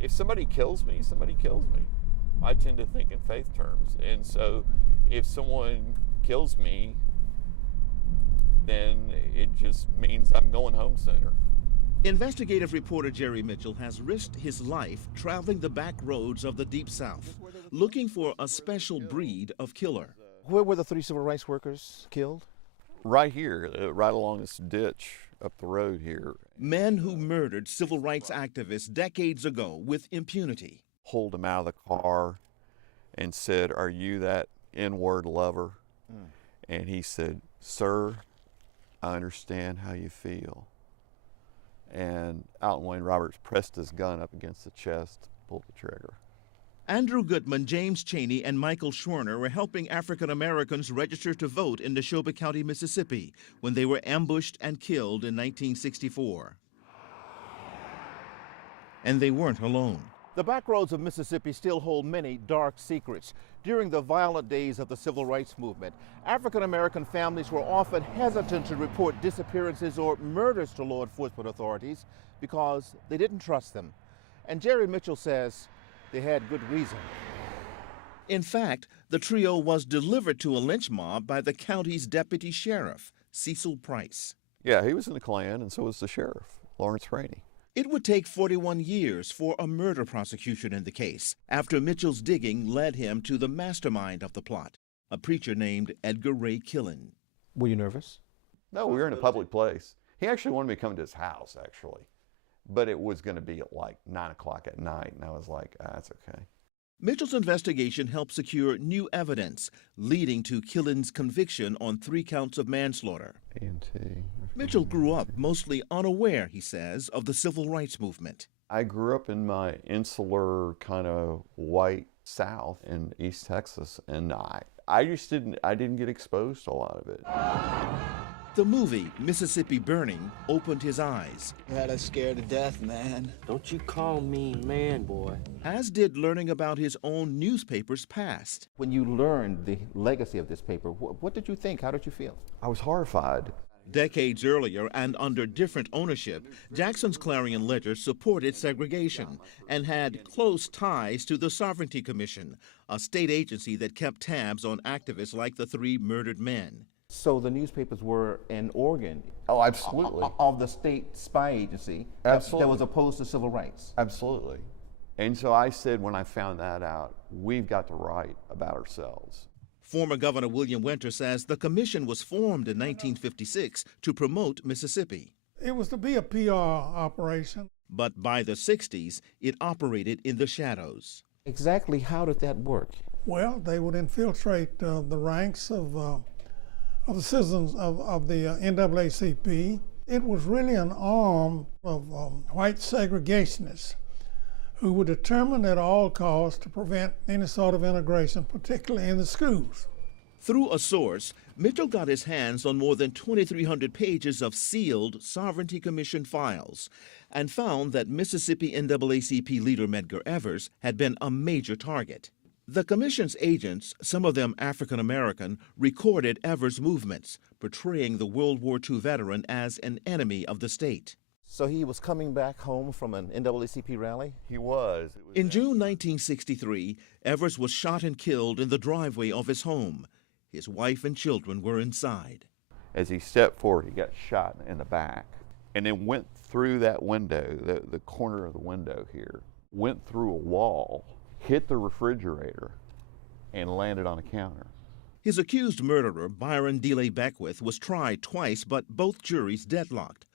if somebody kills me, somebody kills me. I tend to think in faith terms. And so if someone kills me, then it just means I'm going home sooner. Investigative reporter Jerry Mitchell has risked his life traveling the back roads of the Deep South, looking for a special breed of killer. Where were the 3 civil rights workers killed? Right here, right along this ditch up the road here. Men who murdered civil rights activists decades ago with impunity. Pulled him out of the car and said, "Are you that N-word lover?" And he said, "Sir, I understand how you feel." And Alton Wayne Roberts pressed his gun up against the chest, pulled the trigger. Andrew Goodman, James Chaney, and Michael Schwerner were helping African Americans register to vote in Neshoba County, Mississippi, when they were ambushed and killed in 1964. And they weren't alone. The back roads of Mississippi still hold many dark secrets. During the violent days of the civil rights movement, African American families were often hesitant to report disappearances or murders to law enforcement authorities because they didn't trust them. And Jerry Mitchell says they had good reason. In fact, the trio was delivered to a lynch mob by the county's deputy sheriff, Cecil Price. Yeah, he was in the Klan, and so was the sheriff, Lawrence Rainey. It would take 41 years for a murder prosecution in the case, after Mitchell's digging led him to the mastermind of the plot, a preacher named Edgar Ray Killen. Were you nervous? No, we were in a public place. He actually wanted me to come to his house, actually. But it was going to be at like 9 o'clock at night, and I was like, that's okay. Mitchell's investigation helped secure new evidence, leading to Killen's conviction on 3 counts of manslaughter. Mitchell grew up mostly unaware, he says, of the civil rights movement. I grew up in my insular kind of white South in East Texas, and I didn't get exposed to a lot of it. The movie, Mississippi Burning, opened his eyes. You had us scared to death, man. Don't you call me man, boy. As did learning about his own newspaper's past. When you learned the legacy of this paper, what did you think? How did you feel? I was horrified. Decades earlier and under different ownership, Jackson's Clarion Ledger supported segregation and had close ties to the Sovereignty Commission, a state agency that kept tabs on activists like the 3 murdered men. So the newspapers were an organ. Oh, absolutely. Of the state spy agency Absolutely. that was opposed to civil rights. Absolutely. And so I said, when I found that out, we've got to write about ourselves. Former Governor William Winter says the commission was formed in 1956 to promote Mississippi. It was to be a PR operation. But by the 60s, it operated in the shadows. Exactly how did that work? Well, they would infiltrate the ranks of the citizens of the NAACP. It was really an arm of white segregationists who were determined at all costs to prevent any sort of integration, particularly in the schools. Through a source, Mitchell got his hands on more than 2,300 pages of sealed Sovereignty Commission files and found that Mississippi NAACP leader Medgar Evers had been a major target. The commission's agents, some of them African American, recorded Evers' movements, portraying the World War II veteran as an enemy of the state. So he was coming back home from an NAACP rally? He was. In June 1963, Evers was shot and killed in the driveway of his home. His wife and children were inside. As he stepped forward, he got shot in the back and then went through that window, the corner of the window here, went through a wall, hit the refrigerator, and landed on a counter. His accused murderer, Byron DeLay Beckwith, was tried twice, but both juries deadlocked.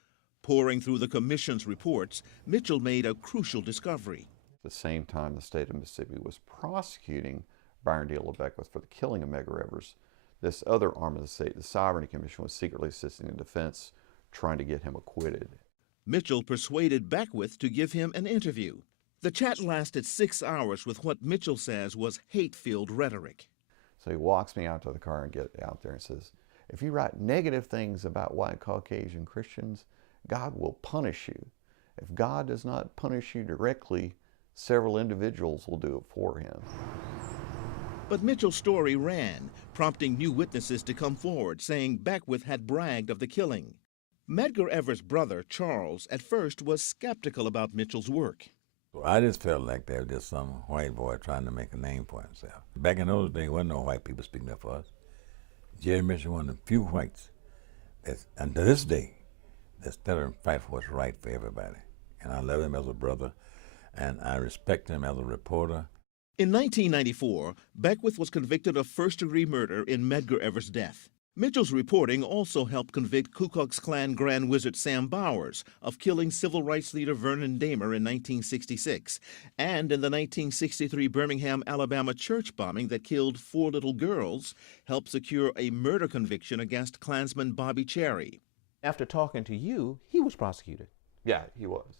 Poring through the commission's reports, Mitchell made a crucial discovery. At the same time, the state of Mississippi was prosecuting Byron DeLay Beckwith for the killing of Medgar Evers. This other arm of the state, the Sovereignty Commission, was secretly assisting the defense, trying to get him acquitted. Mitchell persuaded Beckwith to give him an interview. The chat lasted 6 hours with what Mitchell says was hate-filled rhetoric. So he walks me out to the car and gets out there and says, if you write negative things about white Caucasian Christians, God will punish you. If God does not punish you directly, several individuals will do it for him. But Mitchell's story ran, prompting new witnesses to come forward, saying Beckwith had bragged of the killing. Medgar Evers' brother, Charles, at first was skeptical about Mitchell's work. So I just felt like there was just some white boy trying to make a name for himself. Back in those days, there wasn't no white people speaking up for us. Jerry Mitchell was one of the few whites that's, and to this day, that still and fight for what's right for everybody. And I love him as a brother, and I respect him as a reporter. In 1994, Beckwith was convicted of first-degree murder in Medgar Evers' death. Mitchell's reporting also helped convict Ku Klux Klan Grand Wizard Sam Bowers of killing civil rights leader Vernon Dahmer in 1966, and in the 1963 Birmingham, Alabama church bombing that killed 4 little girls, helped secure a murder conviction against Klansman Bobby Cherry. After talking to you, he was prosecuted. Yeah, he was.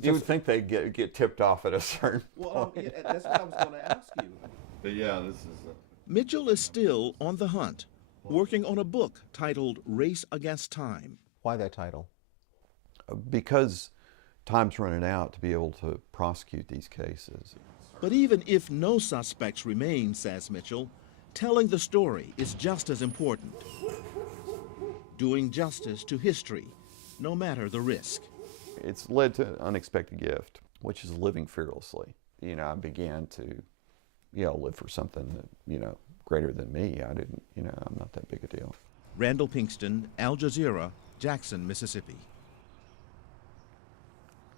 You would think they'd get tipped off at a certain point. That's what I was going to ask you. But yeah, this is Mitchell is still on the hunt, working on a book titled Race Against Time. Why that title? because time's running out to be able to prosecute these cases. But even if no suspects remain, says Mitchell, telling the story is just as important. Doing justice to history, no matter the risk. It's led to an unexpected gift, which is living fearlessly. You know, I began to, live for something that, greater than me. I didn't, I'm not that big a deal. Randall Pinkston, Al Jazeera, Jackson, Mississippi.